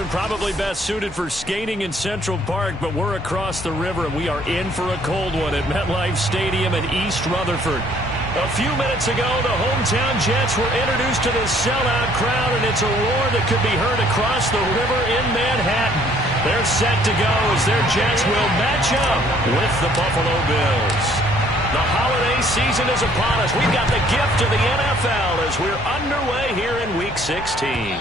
afternoon, probably best suited for skating in Central Park, but we're across the river, and we are in for a cold one at MetLife Stadium in East Rutherford. A few minutes ago, the hometown Jets were introduced to this sellout crowd, and it's a roar that could be heard across the river in Manhattan. They're set to go as their Jets will match up with the Buffalo Bills. The holiday season is upon us. We've got the gift of the NFL as we're underway here in Week 16.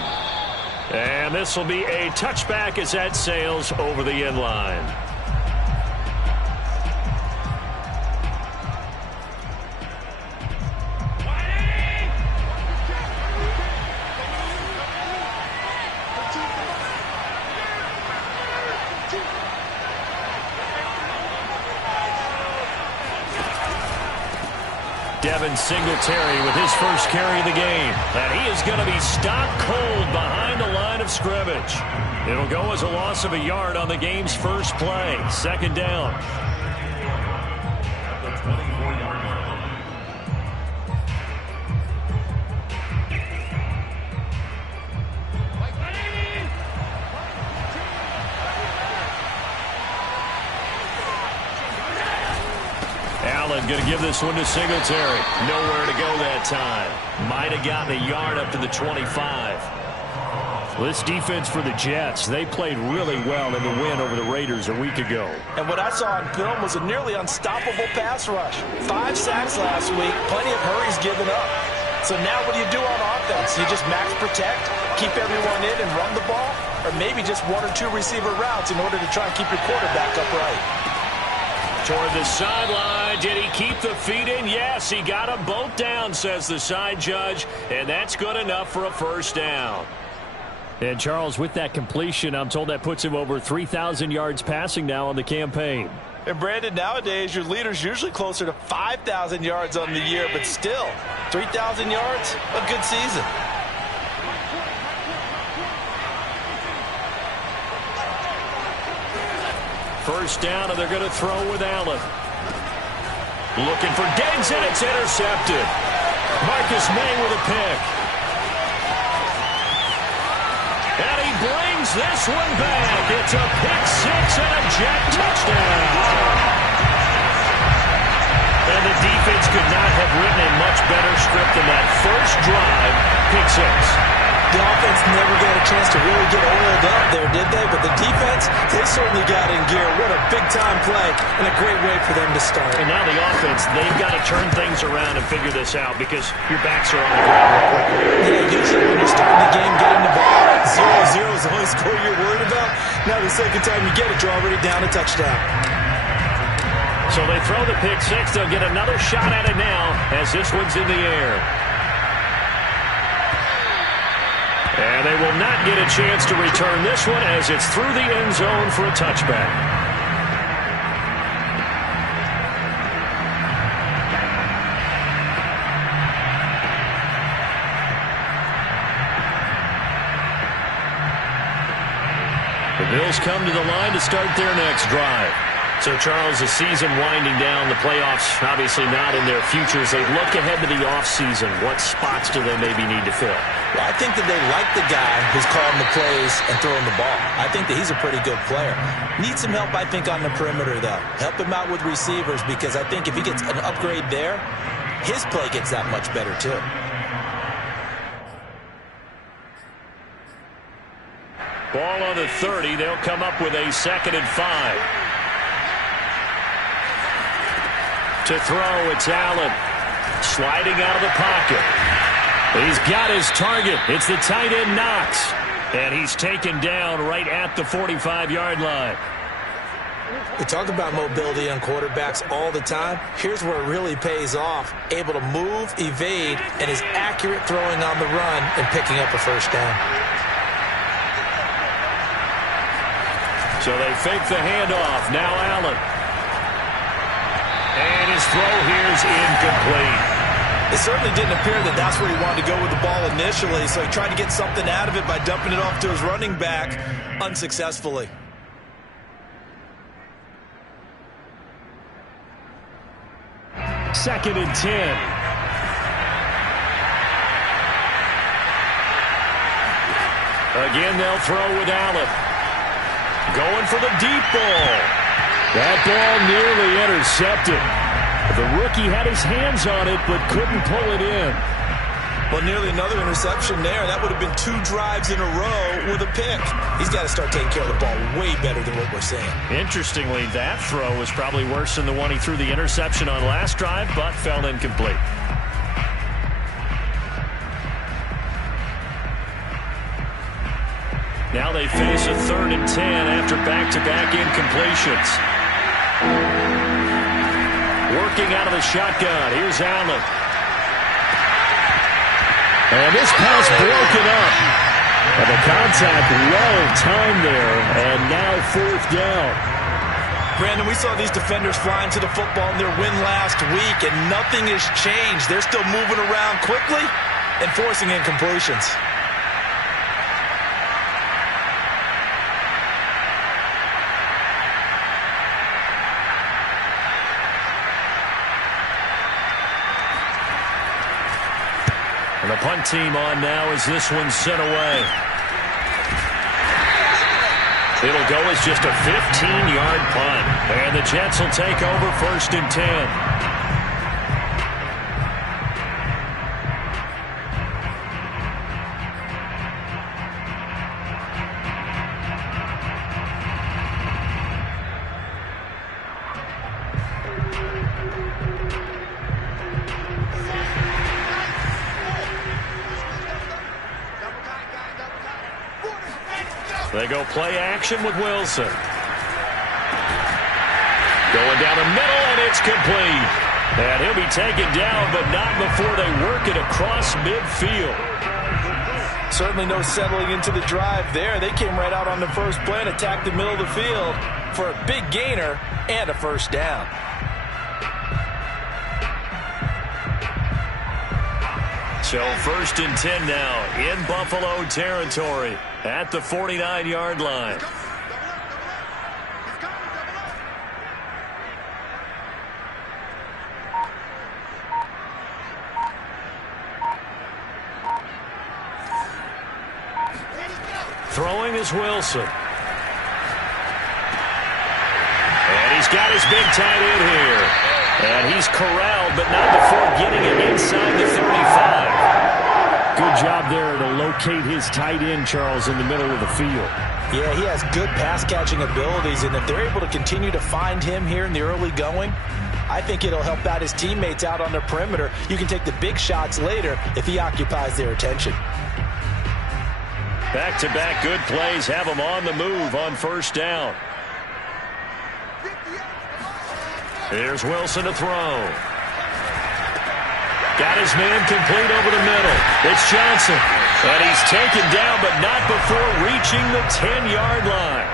And this will be a touchback as that sails over the end line. Devin Singletary with his first carry of the game. And he is going to be stopped cold behind the line of scrimmage. It'll go as a loss of a yard on the game's first play. Second down. Allen going to give this one to Singletary. Nowhere to go that time. Might have gotten a yard up to the 25. This defense for the Jets, they played really well in the win over the Raiders a week ago. And what I saw on film was a nearly unstoppable pass rush. 5 sacks last week, plenty of hurries given up. So now what do you do on offense? You just max protect, keep everyone in and run the ball? Or maybe just 1 or 2 receiver routes in order to try and keep your quarterback upright? Toward the sideline, did he keep the feet in? Yes, he got them both down, says the side judge, and that's good enough for a first down. And Charles, with that completion, I'm told that puts him over 3,000 yards passing now on the campaign. And Brandon, nowadays your leader's usually closer to 5,000 yards on the year, but still, 3,000 yards, a good season. First down, and they're going to throw with Allen. Looking for Diggs, and it's intercepted. Marcus May with a pick. And he brings this one back. It's a pick six and a Jet touchdown. And the defense could not have written a much better script than that first drive, pick six. The offense never got a chance to really get oiled up there, did they? But the defense, they certainly got in gear. What a big-time play and a great way for them to start. And now the offense, they've got to turn things around and figure this out because your backs are on the ground real quickly. Yeah, usually when you're starting the game, getting the ball, 0-0 is the only score you're worried about. Now the second time you get it, you're already down a touchdown. So they throw the pick six. They'll get another shot at it now as this one's in the air. And they will not get a chance to return this one as it's through the end zone for a touchback. The Bills come to the line to start their next drive. So, Charles, the season winding down, the playoffs obviously not in their futures. They look ahead to the offseason. What spots do they maybe need to fill? Well, I think that they like the guy who's calling the plays and throwing the ball. I think that he's a pretty good player. Needs some help, I think, on the perimeter, though. Help him out with receivers because I think if he gets an upgrade there, his play gets that much better, too. Ball on the 30. They'll come up with a 2nd and 5. To throw, it's Allen. Sliding out of the pocket. He's got his target. It's the tight end Knox. And he's taken down right at the 45-yard line. We talk about mobility on quarterbacks all the time. Here's where it really pays off. Able to move, evade, and is accurate throwing on the run and picking up a first down. So they fake the handoff. Now Allen. And his throw here is incomplete. It certainly didn't appear that that's where he wanted to go with the ball initially, so he tried to get something out of it by dumping it off to his running back unsuccessfully. Second and 10. Again, they'll throw with Allen. Going for the deep ball. That ball nearly intercepted. The rookie had his hands on it, but couldn't pull it in. Well, nearly another interception there. That would have been 2 drives in a row with a pick. He's got to start taking care of the ball way better than what we're seeing. Interestingly, that throw was probably worse than the one he threw the interception on last drive, but fell incomplete. Now they face a 3rd and 10 after back-to-back incompletions. Working out of the shotgun. Here's Allen. And this pass broken up. And the contact well timed there. And now 4th down. Brandon, we saw these defenders flying to the football in their win last week, and nothing has changed. They're still moving around quickly and forcing incompletions. And the punt team on now as this one's sent away. It'll go as just a 15-yard punt. And the Jets will take over 1st and 10. They go play action with Wilson. Going down the middle, and it's complete. And he'll be taken down, but not before they work it across midfield. Certainly no settling into the drive there. They came right out on the first play and attacked the middle of the field for a big gainer and a 1st down. So 1st and 10 now in Buffalo territory at the 49-yard line. Throwing is Wilson. And he's got his big tight end here. And he's corralled, but not before getting it inside the 35. Good job there to locate his tight end, Charles, in the middle of the field. Yeah, he has good pass-catching abilities, and if they're able to continue to find him here in the early going, I think it'll help out his teammates out on the perimeter. You can take the big shots later if he occupies their attention. Back-to-back good plays have him on the move on 1st down. Here's Wilson to throw. Got his man complete over the middle. It's Johnson. And he's taken down, but not before reaching the 10-yard line.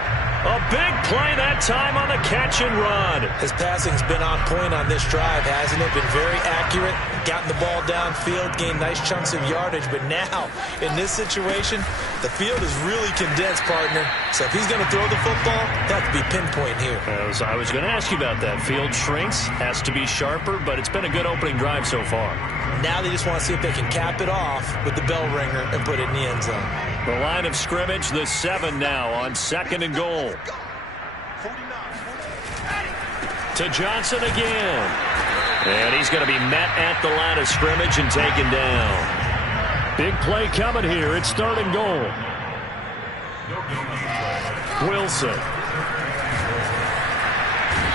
A big play that time on the catch and run. His passing's been on point on this drive, hasn't it? Been very accurate, gotten the ball downfield, gained nice chunks of yardage. But now, in this situation, the field is really condensed, partner. So if he's going to throw the football, that would be pinpoint here. I was going to ask you about that. Field shrinks, has to be sharper, but it's been a good opening drive so far. Now they just want to see if they can cap it off with the bell ringer and put it in the end zone. The line of scrimmage, the 7 now on 2nd and goal. To Johnson again. And he's going to be met at the line of scrimmage and taken down. Big play coming here. It's 3rd and goal. Wilson.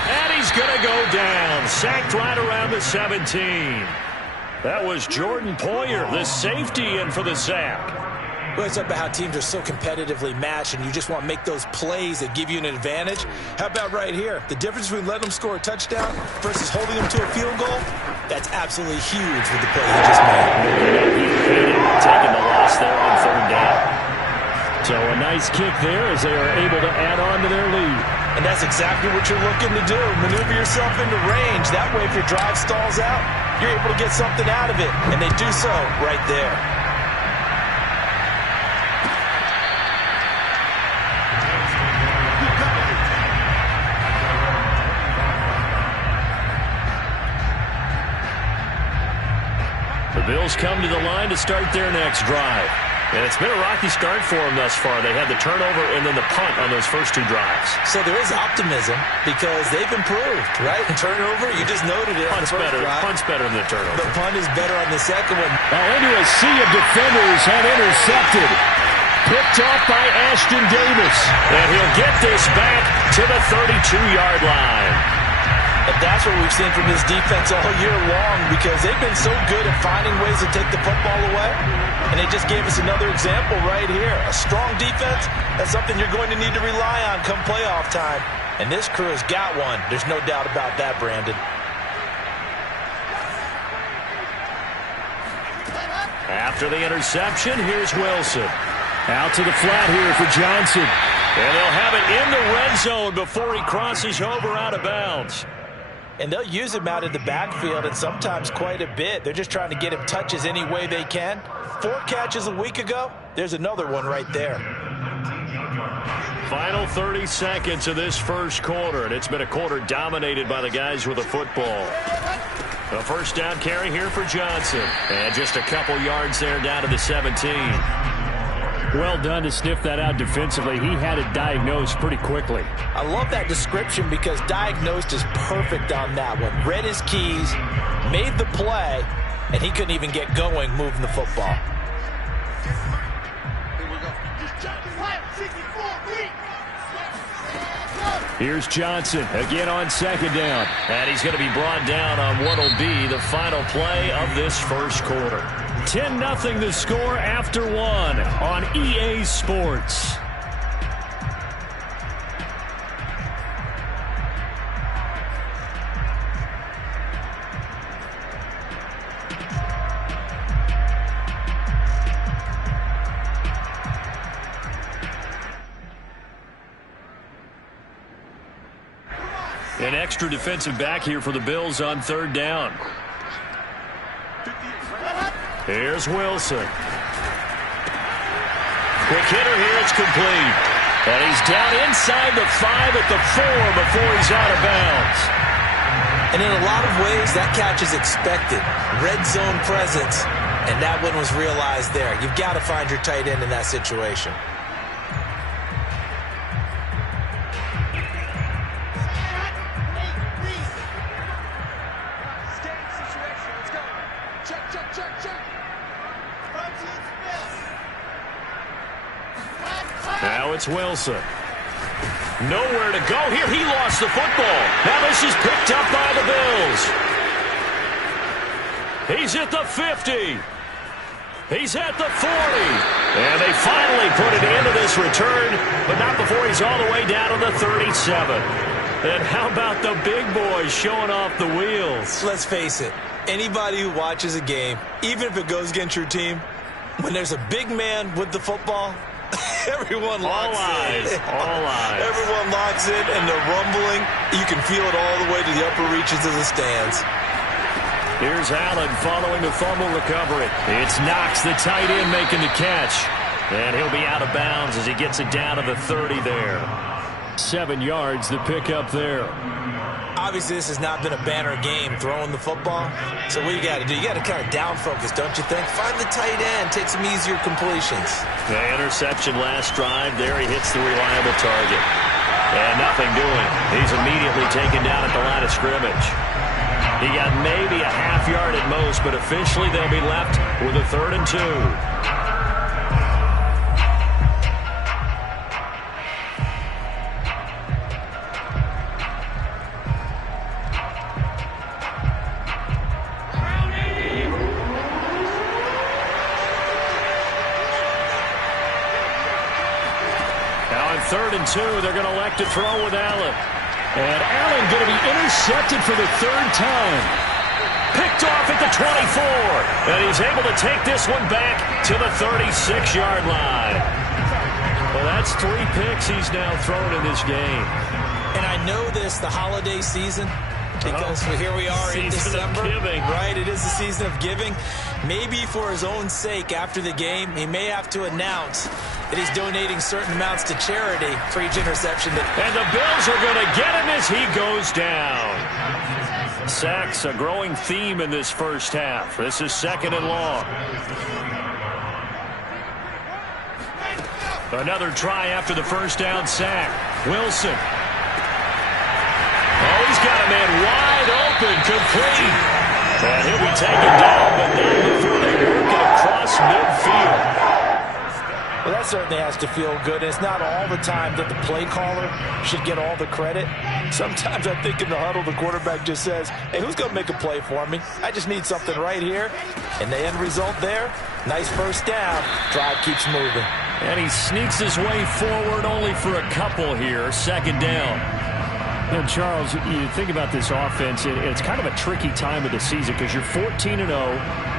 And he's going to go down. Sacked right around the 17. That was Jordan Poyer, the safety, in for the sack. Well, it's about how teams are so competitively matched, and you just want to make those plays that give you an advantage. How about right here? The difference between letting them score a touchdown versus holding them to a field goal, that's absolutely huge with the play he just made. He hated taking the loss there on 3rd down. So a nice kick there as they are able to add on to their lead. And that's exactly what you're looking to do. Maneuver yourself into range. That way, if your drive stalls out, you're able to get something out of it. And they do so right there. The Bills come to the line to start their next drive. And it's been a rocky start for them thus far. They had the turnover and then the punt on those first 2 drives. So there is optimism because they've improved, right? Turnover, you just noted it. Punt's better. Punt's better than the turnover. The punt is better on the second one. Now into a sea of defenders and intercepted. Picked off by Ashton Davis. And he'll get this back to the 32-yard line. And that's what we've seen from this defense all year long because they've been so good at finding ways to take the football away. And they just gave us another example right here. A strong defense, that's something you're going to need to rely on come playoff time. And this crew has got one. There's no doubt about that, Brandon. After the interception, here's Wilson. Out to the flat here for Johnson. And they'll have it in the red zone before he crosses over out of bounds. And they'll use him out in the backfield and sometimes quite a bit. They're just trying to get him touches any way they can. 4 catches a week ago. There's another one right there. Final 30 seconds of this first quarter, and it's been a quarter dominated by the guys with the football. A first down carry here for Johnson. And just a couple yards there down to the 17. Well done to sniff that out defensively. He had it diagnosed pretty quickly. I love that description because diagnosed is perfect on that one. Read his keys, made the play, and he couldn't even get going moving the football. Here's Johnson again on second down. And he's going to be brought down on what will be the final play of this first quarter. 10-0 the score after 1 on EA Sports. An extra defensive back here for the Bills on third down. Here's Wilson. Quick hitter here, it's complete. And he's down inside the 5 at the 4 before he's out of bounds. And in a lot of ways, that catch is expected. Red zone presence, and that one was realized there. You've got to find your tight end in that situation. Now it's Wilson. Nowhere to go here. He lost the football. Now this is picked up by the Bills. He's at the 50. He's at the 40. And they finally put it into this return, but not before he's all the way down to the 37. And how about the big boys showing off the wheels? Let's face it. Anybody who watches a game, even if it goes against your team, when there's a big man with the football, everyone locks in. All eyes. Everyone locks in, and the rumbling, you can feel it all the way to the upper reaches of the stands. Here's Allen following the fumble recovery. It's Knox, the tight end, making the catch. And he'll be out of bounds as he gets it down to the 30 there. 7 yards, the pickup there. Obviously, this has not been a banner game throwing the football. So what you got to do? You got to kind of down focus, don't you think? Find the tight end. Take some easier completions. The interception last drive. There he hits the reliable target. And nothing doing. He's immediately taken down at the line of scrimmage. He got maybe a half yard at most, but officially they'll be left with a 3rd and 2. Now in 3rd and 2, they're going to elect to throw with Allen. And Allen going to be intercepted for the 3rd time. Picked off at the 24. And he's able to take this one back to the 36-yard line. Well, that's 3 picks he's now thrown in this game. And I know this, the holiday season, because here we are in December. Right, it is the season of giving. Maybe for his own sake after the game, he may have to announce that he's donating certain amounts to charity for each interception. And the Bills are going to get him as he goes down. Sacks, a growing theme in this first half. This is 2nd and long. Another try after the first down sack. Wilson. Oh, he's got a man wide open, complete. And he'll be taken down, but not before they work it across midfield. Well, that certainly has to feel good. It's not all the time that the play caller should get all the credit. Sometimes I think in the huddle, the quarterback just says, hey, who's going to make a play for me? I just need something right here. And the end result there, nice first down. Drive keeps moving. And he sneaks his way forward only for a couple here. Second down. And Charles, you think about this offense, it's kind of a tricky time of the season because you're 14-0,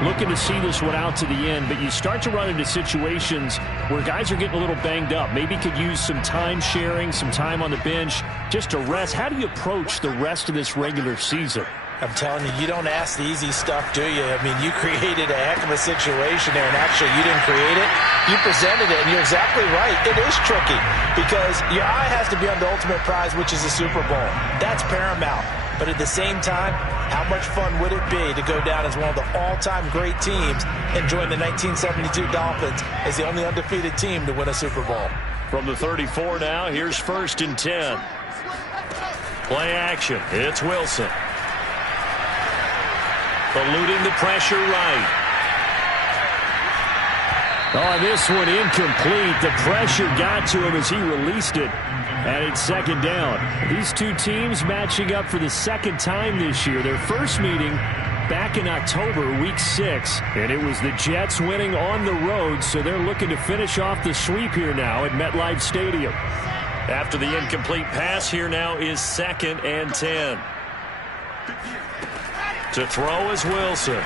looking to see this one out to the end, but you start to run into situations where guys are getting a little banged up. Maybe could use some time sharing, some time on the bench just to rest. How do you approach the rest of this regular season? I'm telling you, you don't ask the easy stuff, do you? I mean, you created a heck of a situation there, and actually you didn't create it. You presented it, and you're exactly right. It is tricky because your eye has to be on the ultimate prize, which is the Super Bowl. That's paramount. But at the same time, how much fun would it be to go down as one of the all-time great teams and join the 1972 Dolphins as the only undefeated team to win a Super Bowl? From the 34 now, here's 1st and 10. Play action. It's Wilson. Eluding the pressure right. Oh, this one incomplete. The pressure got to him as he released it. And it's second down. These two teams matching up for the second time this year. Their first meeting back in October, week 6. And it was the Jets winning on the road, so they're looking to finish off the sweep here now at MetLife Stadium. After the incomplete pass, here now is 2nd and 10. To throw is Wilson.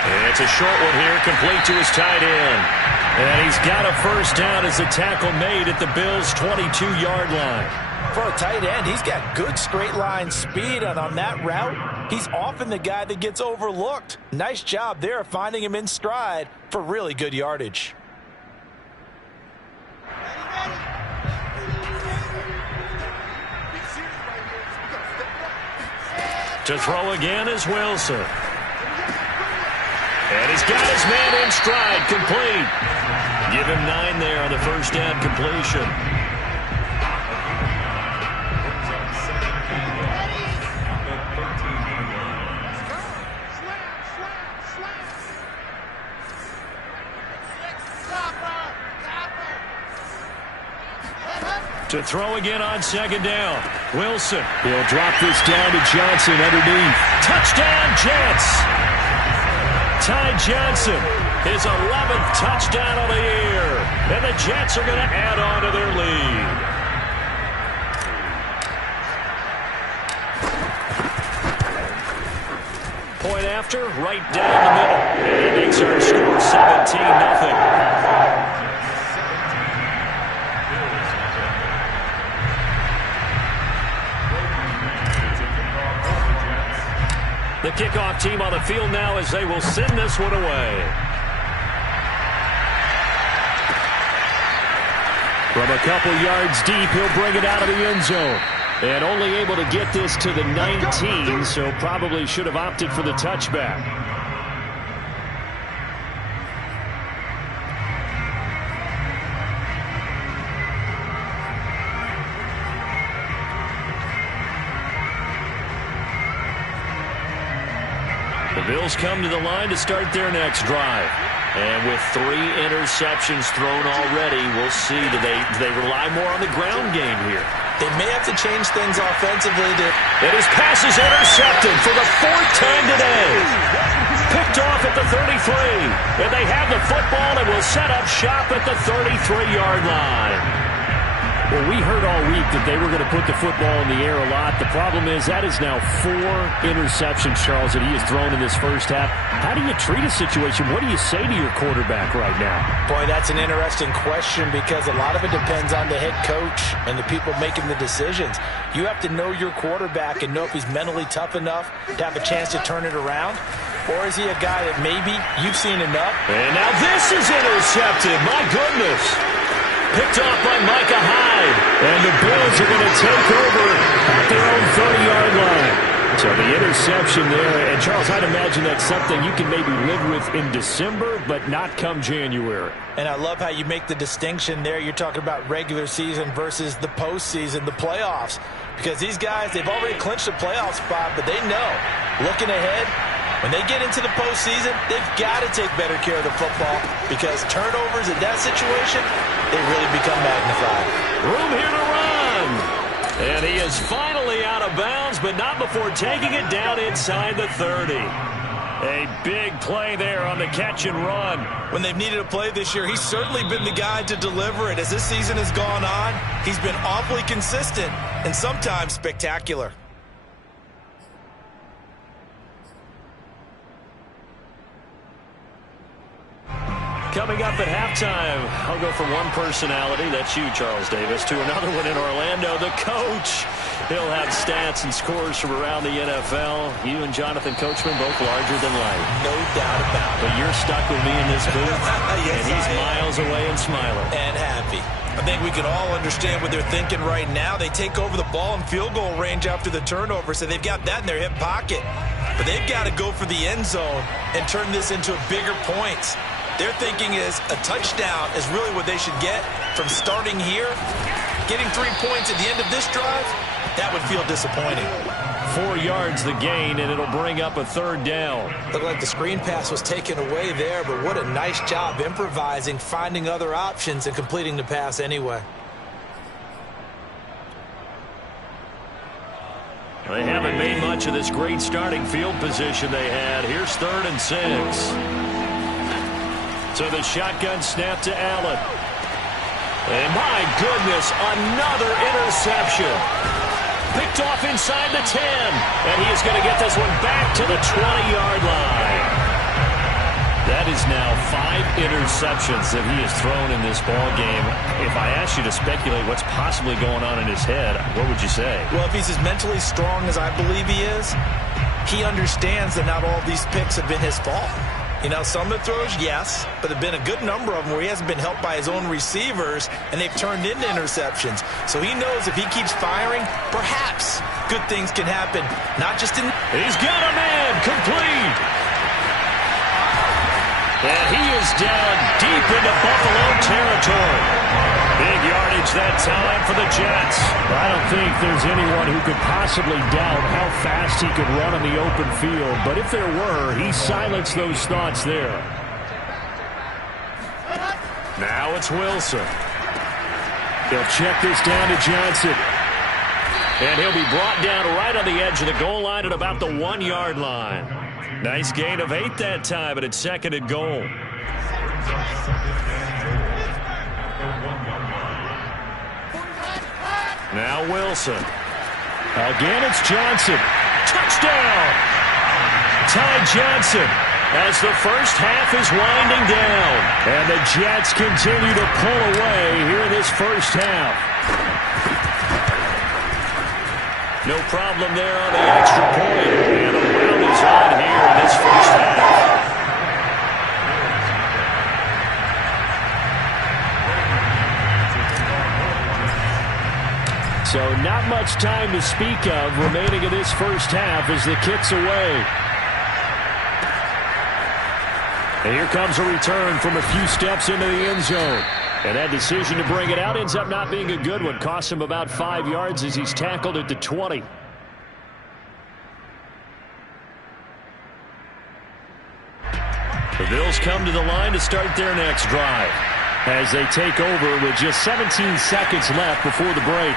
And it's a short one here, complete to his tight end. And he's got a first down as the tackle made at the Bills' 22-yard line. For a tight end, he's got good straight line speed, and on that route, he's often the guy that gets overlooked. Nice job there finding him in stride for really good yardage. To throw again is Wilson. And he's got his man in stride, complete. Give him 9 there on the first down completion. To throw again on second down. Wilson. He'll drop this down to Johnson underneath. Touchdown, Jets. Ty Johnson, his 11th touchdown of the year. And the Jets are going to add on to their lead. Point after, right down the middle. And it makes our score 17-0. The kickoff team on the field now as they will send this one away. From a couple yards deep, he'll bring it out of the end zone. And only able to get this to the 19, so probably should have opted for the touchback. The Bills come to the line to start their next drive. And with 3 interceptions thrown already, we'll see. Do they rely more on the ground game here? They may have to change things offensively. And his pass is intercepted for the 4th time today. Picked off at the 33. And they have the football and will set up shop at the 33-yard line. Well, we heard all week that they were going to put the football in the air a lot. The problem is that is now 4 interceptions, Charles, that he has thrown in this first half. How do you treat a situation? What do you say to your quarterback right now? Boy, that's an interesting question because a lot of it depends on the head coach and the people making the decisions. You have to know your quarterback and know if he's mentally tough enough to have a chance to turn it around. Or is he a guy that maybe you've seen enough? And now this is intercepted. My goodness. Picked off by Micah Hyde. And the Bills are going to take over at their own 30-yard line. So the interception there, and Charles, I'd imagine that's something you can maybe live with in December, but not come January. And I love how you make the distinction there. You're talking about regular season versus the postseason, the playoffs. Because these guys, they've already clinched a playoff spot, but they know, looking ahead, when they get into the postseason, they've got to take better care of the football because turnovers in that situation, they really become magnified. Room here to run. And he is finally out of bounds, but not before taking it down inside the 30. A big play there on the catch and run. When they've needed a play this year, he's certainly been the guy to deliver it. As this season has gone on, he's been awfully consistent and sometimes spectacular. Coming up at halftime, I'll go from one personality, that's you, Charles Davis, to another one in Orlando, the coach. He'll have stats and scores from around the NFL. You and Jonathan Coachman, both larger than life. No doubt about it. But you're stuck with me in this booth, yes, and he's miles away and smiling. And happy. I think we can all understand what they're thinking right now. They take over the ball in field goal range after the turnover, so they've got that in their hip pocket. But they've got to go for the end zone and turn this into bigger points. Their thinking is a touchdown is really what they should get from starting here. Getting 3 points at the end of this drive, that would feel disappointing. 4 yards the gain, and it'll bring up a third down. Looked like the screen pass was taken away there, but what a nice job improvising, finding other options, and completing the pass anyway. They haven't made much of this great starting field position they had. Here's 3rd and 6. So the shotgun snap to Allen. And my goodness, another interception. Picked off inside the 10. And he is going to get this one back to the 20-yard line. That is now 5 interceptions that he has thrown in this ball game. If I asked you to speculate what's possibly going on in his head, what would you say? Well, if he's as mentally strong as I believe he is, he understands that not all of these picks have been his fault. You know, some of the throws, yes, but there have been a good number of them where he hasn't been helped by his own receivers, and they've turned into interceptions. So he knows if he keeps firing, perhaps good things can happen, not just in... He's got a man, complete. And he is down deep into Buffalo territory. Big yardage that time for the Jets. I don't think there's anyone who could possibly doubt how fast he could run on the open field. But if there were, he silenced those thoughts there. Now it's Wilson. He'll check this down to Johnson. And he'll be brought down right on the edge of the goal line at about the 1-yard line. Nice gain of 8 that time, but it's 2nd and goal. Now Wilson. Again, it's Johnson. Touchdown! Ty Johnson as the first half is winding down. And the Jets continue to pull away here in this first half. No problem there on the extra point. And a round is on here in this first half. So not much time to speak of remaining in this first half as the kick's away. And here comes a return from a few steps into the end zone. And that decision to bring it out ends up not being a good one. Costs him about 5 yards as he's tackled at the 20. The Bills come to the line to start their next drive as they take over with just 17 seconds left before the break.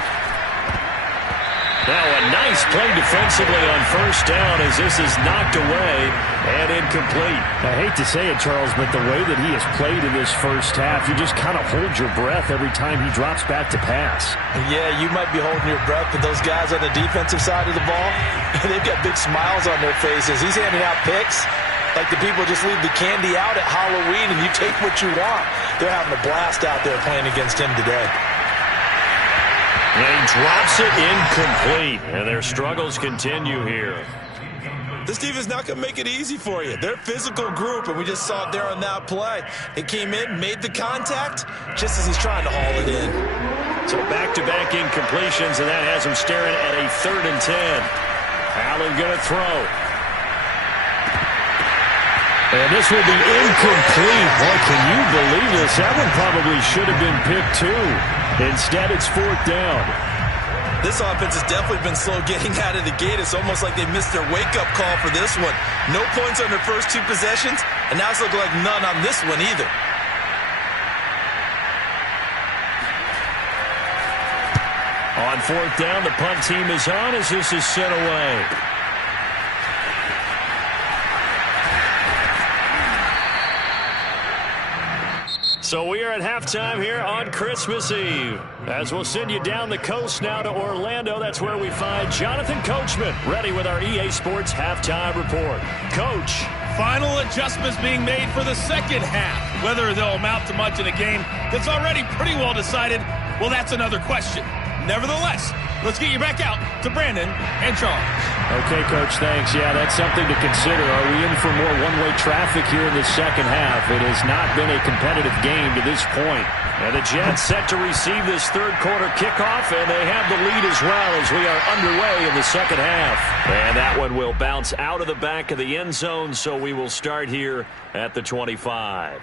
Now a nice play defensively on first down as this is knocked away and incomplete. I hate to say it, Charles, but the way that he has played in this first half, you just kind of hold your breath every time he drops back to pass. Yeah, you might be holding your breath, but those guys on the defensive side of the ball, they've got big smiles on their faces. He's handing out picks like the people just leave the candy out at Halloween and you take what you want. They're having a blast out there playing against him today. And he drops it incomplete, and their struggles continue here. This defense is not going to make it easy for you. They're a physical group, and we just saw it there on that play. It came in, made the contact, just as he's trying to haul it in. So back-to-back incompletions, and that has him staring at a 3rd and 10. Allen going to throw. And this will be incomplete. Boy, can you believe this? That one probably should have been picked too. Instead, it's 4th down. This offense has definitely been slow getting out of the gate. It's almost like they missed their wake-up call for this one. No points on their first 2 possessions, and now it's looking like none on this one either. On 4th down, the punt team is on as this is sent away. So we are at halftime here on Christmas Eve. As we'll send you down the coast now to Orlando, that's where we find Jonathan Coachman, ready with our EA Sports Halftime Report. Coach. Final adjustments being made for the second half. Whether they'll amount to much in a game that's already pretty well decided, well, that's another question. Nevertheless, let's get you back out to Brandon and Charles. Okay, Coach, thanks. Yeah, that's something to consider. Are we in for more one-way traffic here in the second half? It has not been a competitive game to this point. And the Jets set to receive this third-quarter kickoff, and they have the lead as well as we are underway in the second half. And that one will bounce out of the back of the end zone, so we will start here at the 25.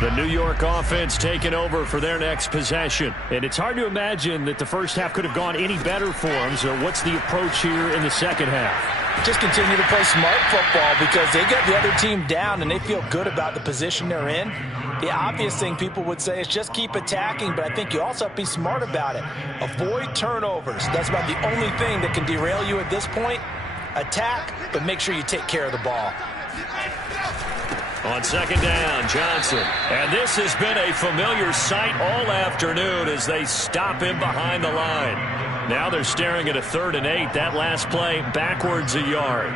The New York offense taking over for their next possession. And it's hard to imagine that the first half could have gone any better for them. So what's the approach here in the second half? Just continue to play smart football because they got the other team down and they feel good about the position they're in. The obvious thing people would say is just keep attacking, but I think you also have to be smart about it. Avoid turnovers. That's about the only thing that can derail you at this point. Attack, but make sure you take care of the ball. On second down, Johnson. And this has been a familiar sight all afternoon as they stop him behind the line. Now they're staring at a 3rd and 8. That last play backwards a yard.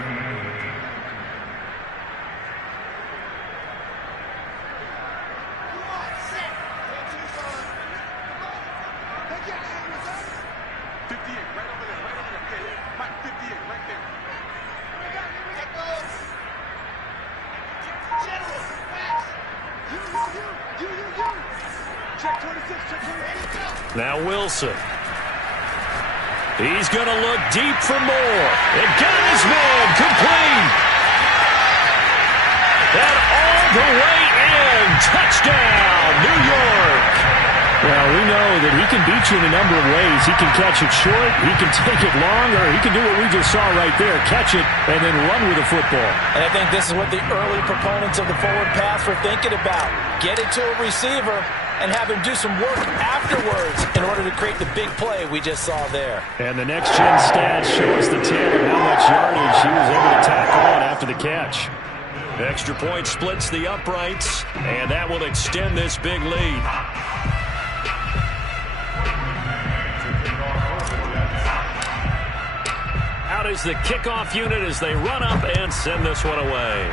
Now Wilson. He's going to look deep for more. And got his man complete. And all the way in. Touchdown, New York. Well, we know that he can beat you in a number of ways. He can catch it short, he can take it long, or he can do what we just saw right there, catch it and then run with the football. And I think this is what the early proponents of the forward pass were thinking about. Get it to a receiver and have him do some work afterwards in order to create the big play we just saw there. And the next-gen stats show us the tale of how much yardage he was able to tack on after the catch. Extra point splits the uprights, and that will extend this big lead. Out is the kickoff unit as they run up and send this one away.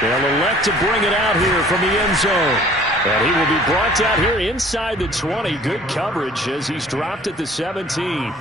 They'll elect to bring it out here from the end zone. And he will be brought out here inside the 20. Good coverage as he's dropped at the 17.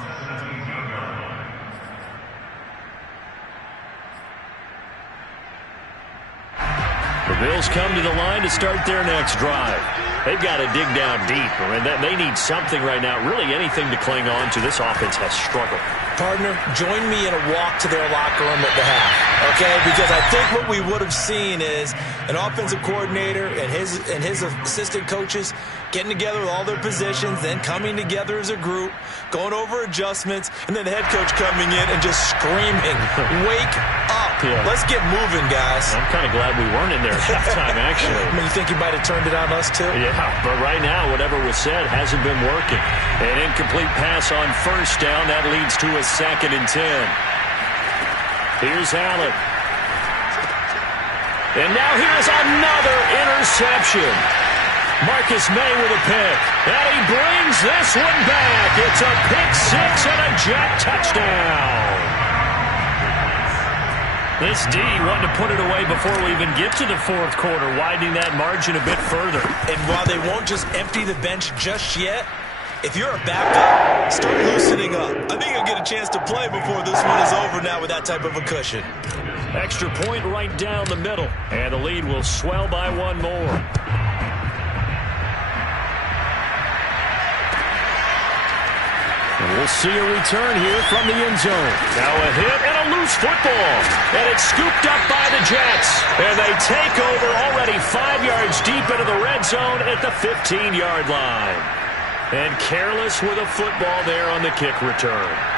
The Bills come to the line to start their next drive. They've got to dig down deep. I mean, they need something right now, really anything to cling on to. This offense has struggled. Partner, join me in a walk to their locker room at the half, okay? Because I think what we would have seen is an offensive coordinator and his assistant coaches getting together with all their positions, then coming together as a group, going over adjustments, and then the head coach coming in and just screaming, wake up. Yeah. Let's get moving, guys. I'm kind of glad we weren't in there at halftime, actually. I mean, you think you might have turned it on us, too? Yeah, but right now, whatever was said hasn't been working. An incomplete pass on first down. That leads to a 2nd and 10. Here's Allen. And now here's another interception. Marcus May with a pick. And he brings this one back. It's a pick 6 and a jet touchdown. This D wanting to put it away before we even get to the 4th quarter, widening that margin a bit further. And while they won't just empty the bench just yet, if you're a backup, start loosening up. I think you'll get a chance to play before this one is over now with that type of a cushion. Extra point right down the middle. And the lead will swell by one more. And we'll see a return here from the end zone. Now a hit and a loose football. And it's scooped up by the Jets. And they take over already 5 yards deep into the red zone at the 15-yard line. And careless with a football there on the kick return.